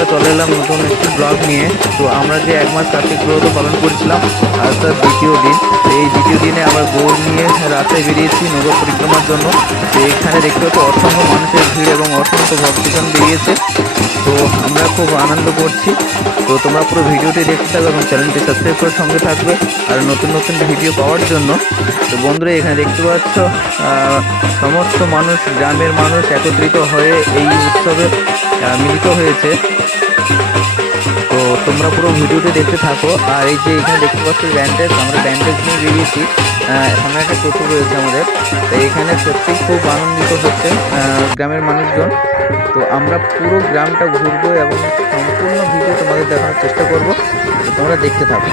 বন্ধুরা চলে এলাম নতুন একটি ব্লগ নিয়ে। তো আমরা যে 1 মাস কার্তিক ব্রত পালন করেছিলাম, আজ তার দ্বিতীয় দিন। এই দ্বিতীয় দিনে আমরা গৌর নিয়ে রাস্তায় বেরিয়েছি নগর পরিক্রমার জন্য। তো এখানে দেখতে পাচ্ছি অসংখ্য মানুষের ভিড় এবং অসংখ্য ভক্তজন বেরিয়েছে। তো আমরা খুব আনন্দ করছি। তো তোমরা পুরো ভিডিওটি দেখতে থাকবে এবং চ্যানেলটি সাবস্ক্রাইব করে সঙ্গে থাকবে আর নতুন নতুন ভিডিও পাওয়ার জন্য। তো বন্ধুরা এখানে দেখতে পাচ্ছ সমস্ত মানুষ, গ্রামের মানুষ একত্রিত হয়ে এই উৎসবে মিলিত হয়েছে। তো তোমরা পুরো ভিডিওটি দেখতে থাকো। আর এই যে এখানে দেখতে পাচ্ছি ব্যান্ডেজ, আমরা ব্যান্ডেজ নিয়ে বেরিয়েছি। সামনে একটা টোটো রয়েছে আমাদের। তো এখানে সত্যি খুব আনন্দিত হচ্ছে গ্রামের মানুষজন। তো আমরা পুরো গ্রামটা ঘুরবো এবং সম্পূর্ণ ভিডিও তোমাদের দেখানোর চেষ্টা করব। তো তোমরা দেখতে থাকো।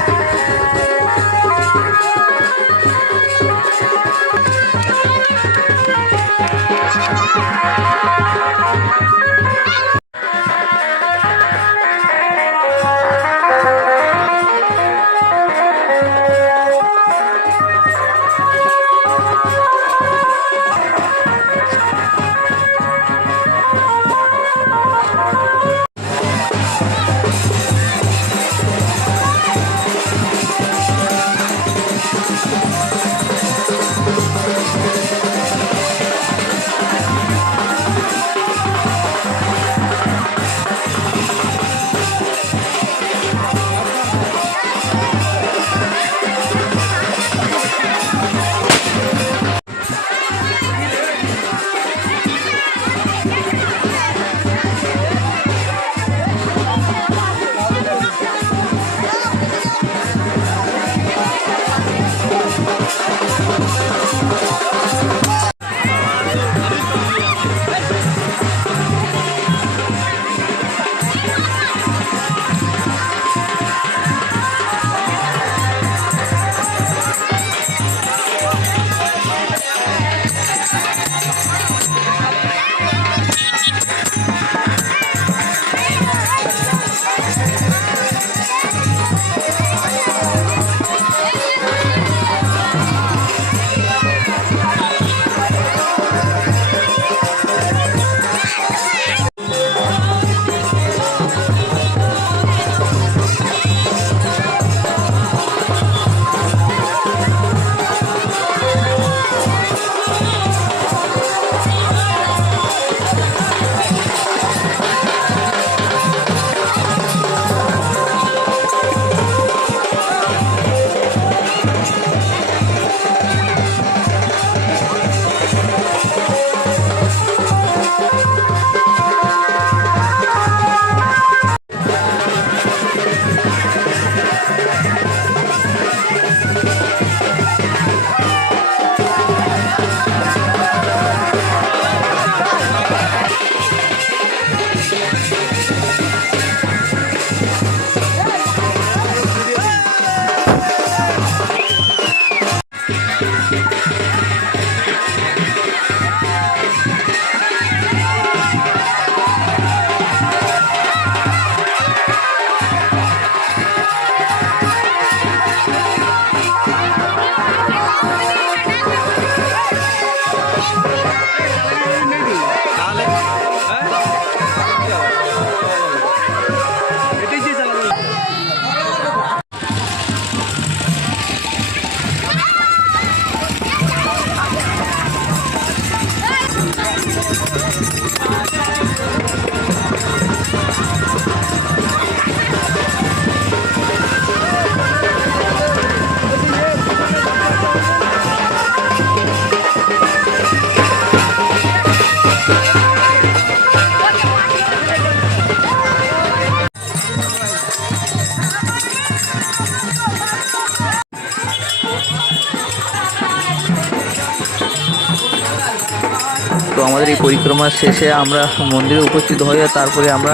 তো আমাদের এই পরিক্রমার শেষে আমরা মন্দিরে উপস্থিত হয়ে তারপরে আমরা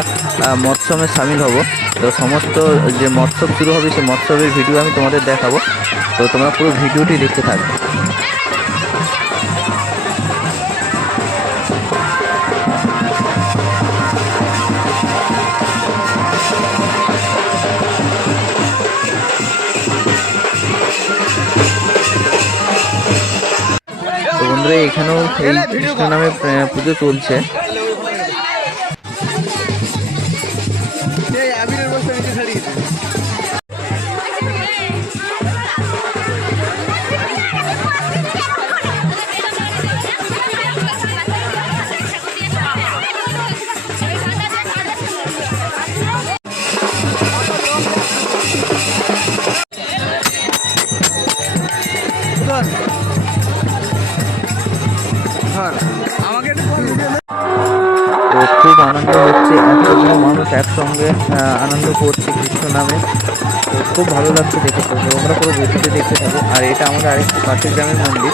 মৎস্যমে সামিল হব। তো সমস্ত যে মৎস্য শুরু হবে সেই মৎস্যের ভিডিও আমি তোমাদের দেখাবো। তো তোমরা পুরো ভিডিওটি দেখতে থাকবে। তো বন্ধুরা এখানেও এই কৃষ্ণ নামে পুজো চলছে। এই আবিরের বস্তা নিচে ছাড়িয়ে দে। তো খুব আনন্দ হচ্ছে, এতগুলো মানুষ একসঙ্গে আনন্দ করছে কৃষ্ণ নামে। তো খুব ভালো লাগছে দেখে। তো তোমরা পুরো ভিডিওতে দেখতে থাকো। আর এটা আমাদের আরেকটি পাশের গ্রামের মন্দির।